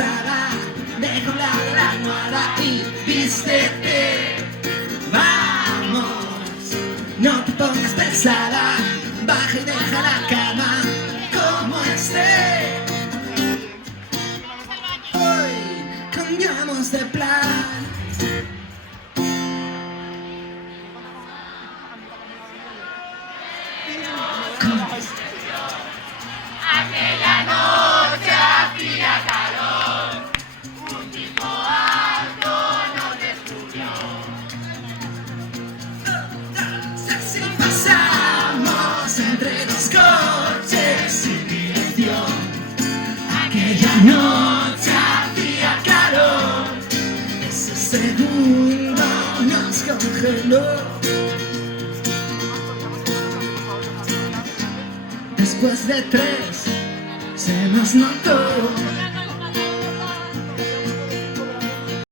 pesada, deja a un lado la almohada y vístete. Vamos, no te pongas pesada, baja y deja la cama como esté. Hoy cambiamos de plan. Aquella noche hacía calor, un tipo alto nos descubrió. Así pasamos entre dos coches sin dirección. Aquella noche hacía calor, ese segundo nos congeló. Después de 3 se nos notó.